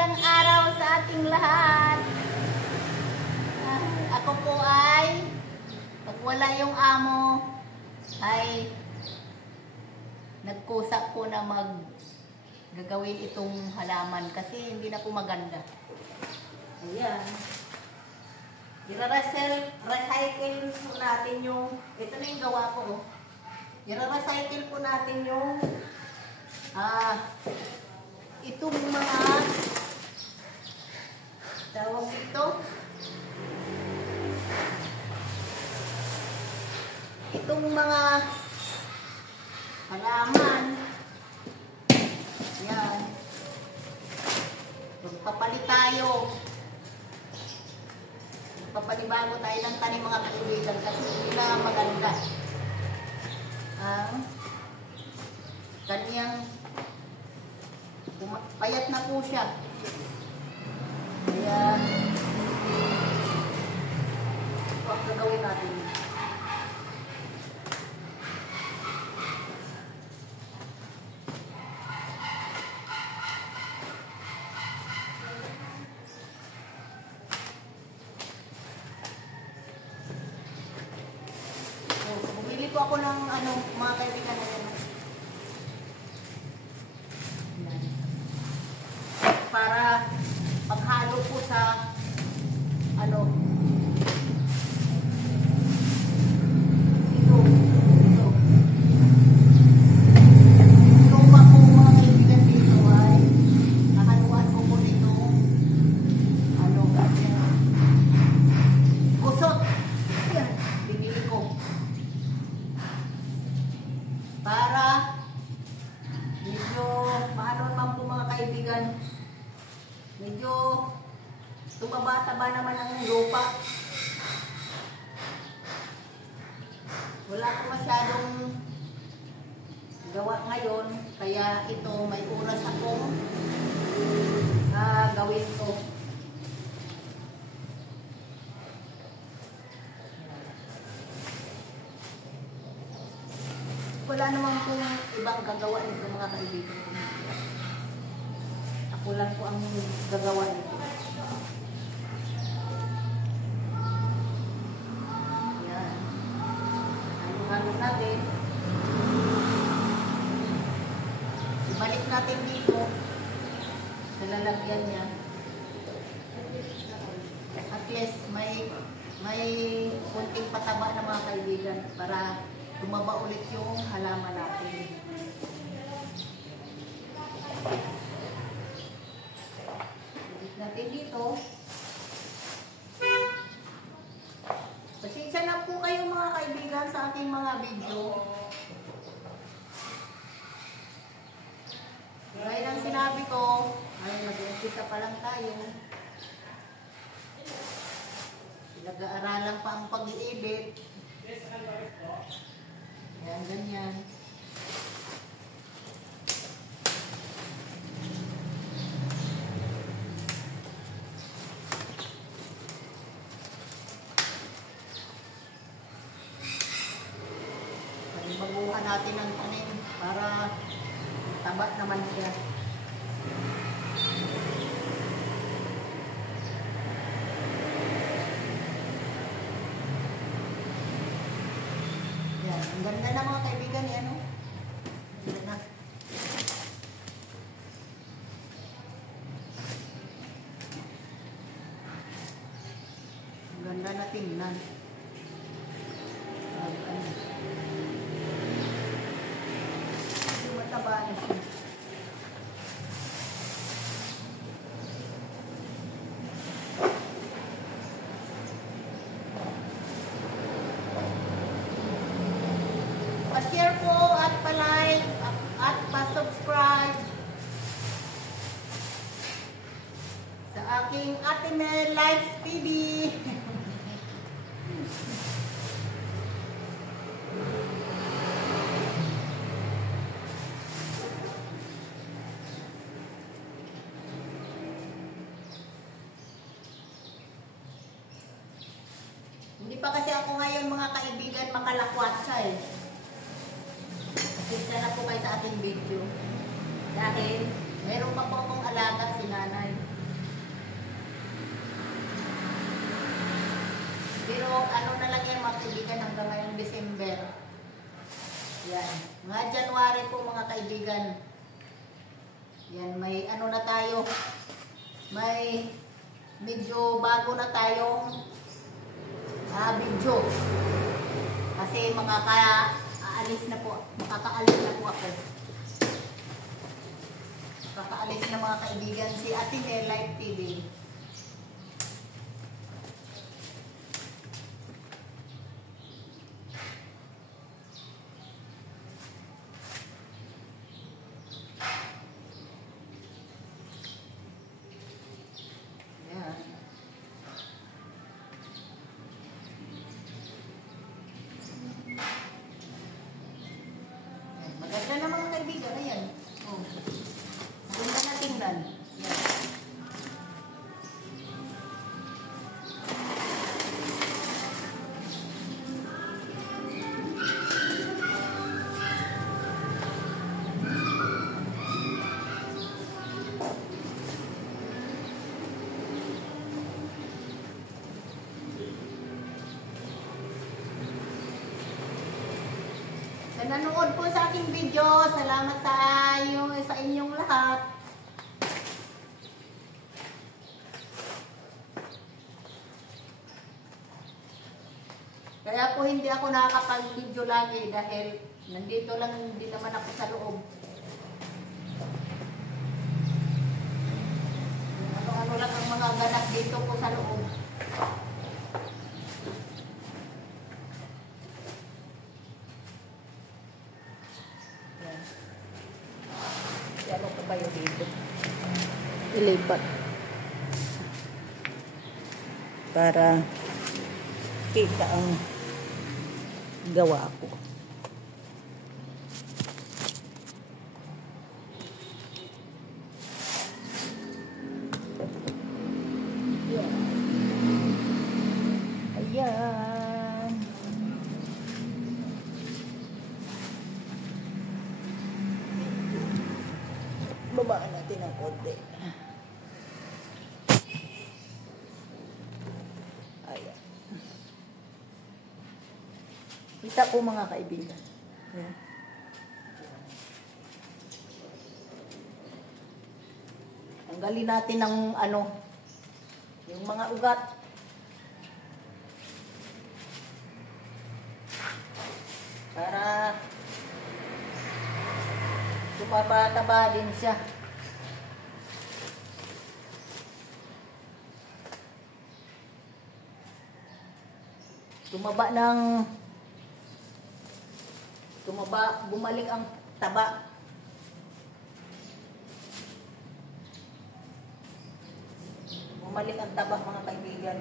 Magandang araw sa ating lahat. Ako po ay, pag wala yung amo, ay nagkusa po na gagawin itong halaman kasi hindi na po maganda. Ayan. I-recycle po natin yung, ito na yung gawa ko. I-recycle po natin yung itong mga tawag ito, itong mga halaman. Yan, magpapalit tayo, magpapalibago tayo ng tanim mga kaibigan kasi hindi na maganda ang kanyang payat na po siya. Kaya ito ang gagawin natin. Bumili po ako ng mga kaibigan na yan. Para paghalo po sa ito. Luma po mga kaibigan dito ay nakaluan ko po nito kusot. Yan, binili ko para medyo mahalo naman po mga kaibigan. Medyo tumaba-taba naman ang lupa. Wala ko masyadong gawa ngayon, kaya ito may oras akong gawin ko. Wala naman kung ibang gagawa nito mga kaibigan ko. Ako lang po ang gagawa nito. Yan. Halo-halo natin. Ibalik natin dito sa lalagyan niya. At least may kunting pataba na mga kaibigan para tumaba ulit yung halaman natin. Natin dito. Pasensya na po kayo mga kaibigan sa ating mga video. Gaya ng sinabi ko, ay mag-umpisa pa lang tayo. Pinag-aaralan pa ang pag-i-edit. Yan, ganyan. Baguhan natin ang tanim para taba naman siya. Yan, ang ganda na mga kaibigan yan, no? Ganda na. Ang ganda na tingnan. Mataba na siya. Pa-share po at pa-like at pa-subscribe sa aking Ate Mel Live TV. Hindi pa kasi ako ngayon mga kaibigan makalakwatsa eh. Pasensya na po kayo sa ating video. Dahil meron pa po akong alaga si nanay. Pero ano na lang yan mga kaibigan hanggang ngayong December. Yan. Mga January po mga kaibigan. Yan, may ano na tayo. May medyo bago na tayong video. Kasi makakaalis na po. Makakaalis na po ako. Makakaalis na mga kaibigan si Ate Nel Live TV. Maganda na mga kaibigan, ayan. Oh. Maganda na tingnan. Yan. Sa nanood po sa aking video, salamat sa inyong lahat. Kaya po hindi ako nakakapag-video lagi dahil nandito lang din naman ako sa loob. Ano-ano lang ang mga ganap dito po sa loob. Ano pa ba yung dito? Ilipat. Para kita ang gawa ko. Ayan. Ayan. Babaan natin ang konti. Ayan. Kita po mga kaibigan. Ayan. Tanggalin natin ng yung mga ugat. Para tumaba-taba din siya. Bumalik ang taba. Bumalik ang taba mga kaibigan.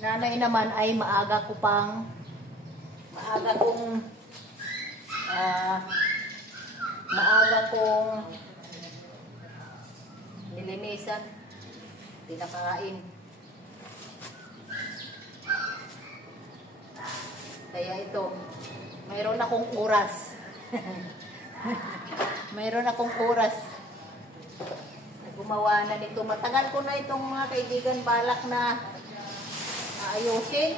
Nanay naman ay maaga kong nilinisan, pinakain. Kaya ito, mayroon akong oras. Mayroon akong oras na gumawa na nito. Matagal ko na itong mga kaibigan balak na ayusin.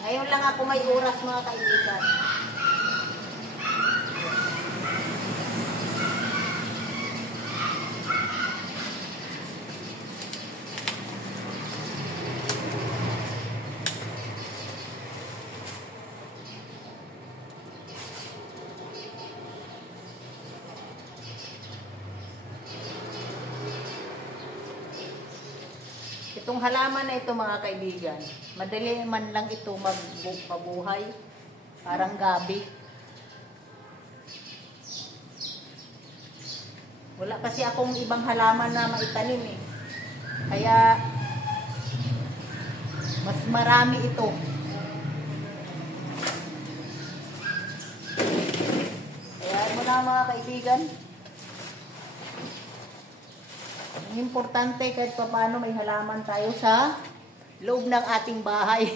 Ngayon lang ako may oras mga kaibigan. Itong halaman na ito mga kaibigan, madali man lang ito mabuhay. Parang gabi. Wala kasi akong ibang halaman na maitanim eh. Kaya mas marami ito. Kaya mo na mga kaibigan. Ang importante kahit paano may halaman tayo sa loob ng ating bahay.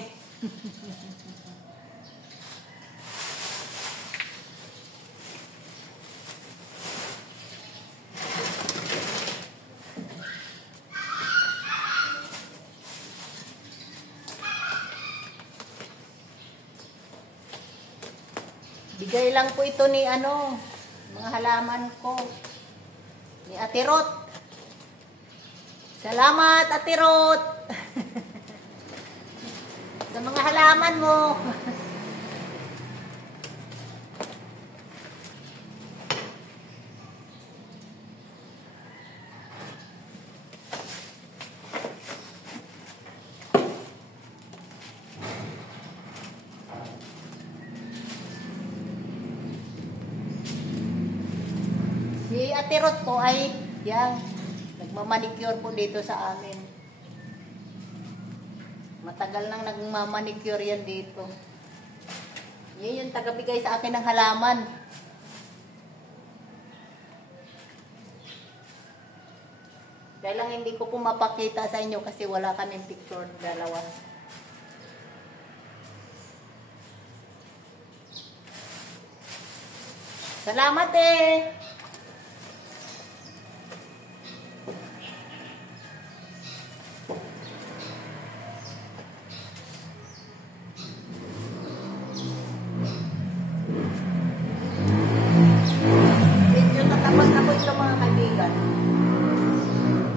Bigay lang po ito ni mga halaman ko. Ni Ate Rot. Salamat, Ate Rot. Sa mga halaman mo. Si Ate Rot po ay nagmamanicure po dito sa amin. Matagal nang nagmamanicure yan dito. Yan yung tagabigay sa akin ng halaman. Dahil lang hindi ko po mapakita sa inyo kasi wala kaming picture dalawa. Salamat eh!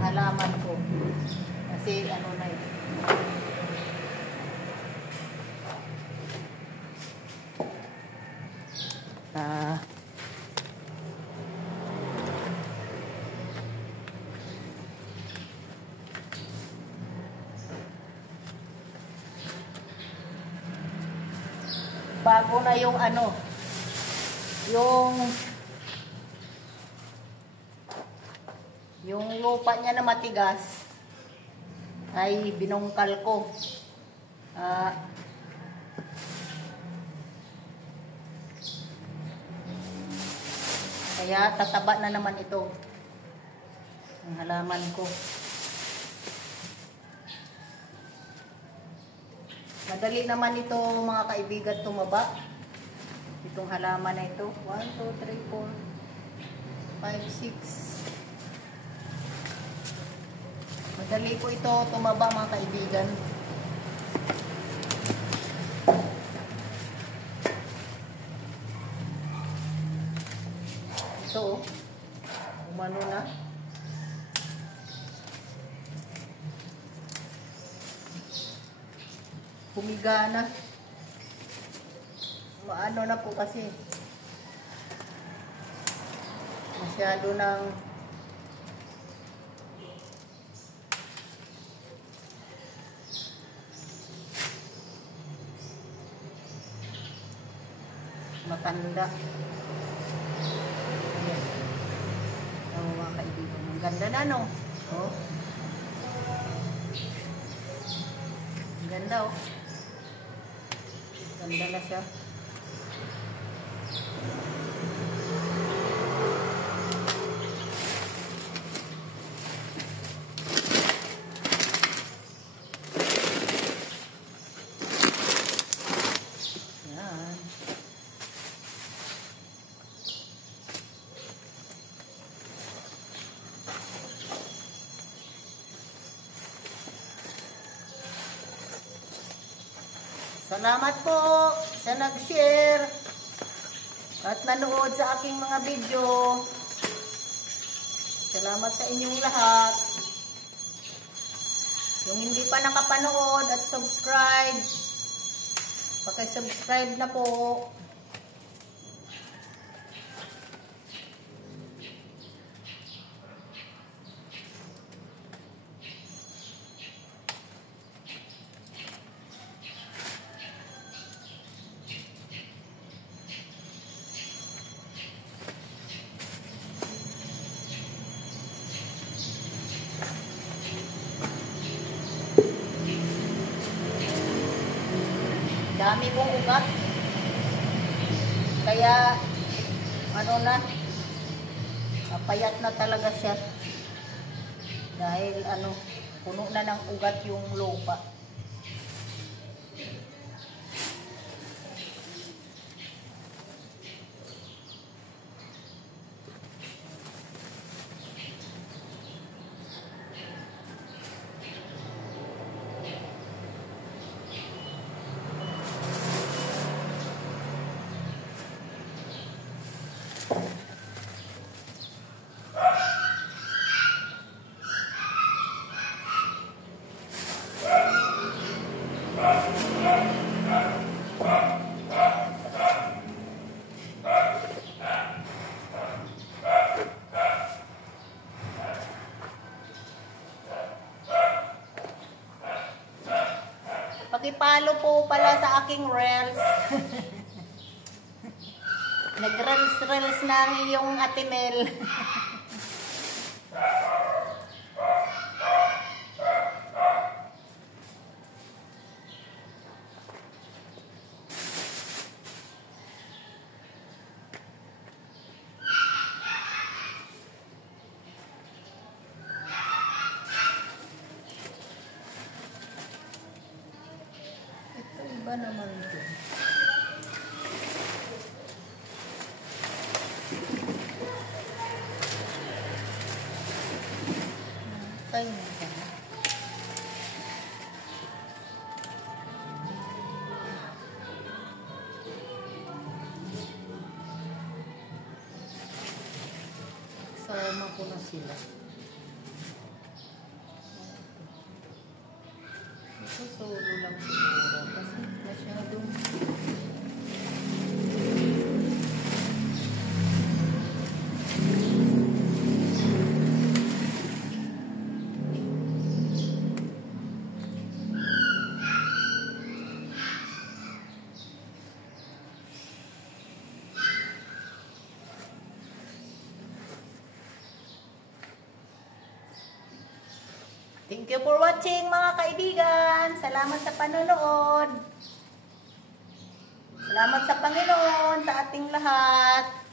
Halaman ko. Kasi na yun. Bago na yung yung lupa niya na matigas ay binungkal ko. Kaya tataba na naman ito ang halaman ko. Madali naman ito mga kaibigan tumaba. Itong halaman na ito. 1, 2, 3, 4, 5, 6. Madali po ito tumaba mga kaibigan. Ito, umano na. Humiga na. Maano na po kasi. Masyado ng matanda. Ayan. Mga kaibigan. Ang ganda na, no? Oh. Ang ganda, oh. Ganda na siya. Salamat po sa nag-share at nanood sa aking mga video. Salamat sa inyong lahat. Yung hindi pa nakapanood at subscribe, paki-subscribe na po. Dami pong ugat. Kaya, payat na talaga siya. Dahil, puno na ng ugat yung lupa. Paki-follow po pala sa aking reels. Nag-reels na ang iyong Ate Mel. Ito iba naman ito. Tayo na ka. Sama ko na sila. Ito solo lang siguro kasi masyadong Thank you for watching mga kaibigan. Salamat sa panonood. Salamat sa Panginoon sa ating lahat.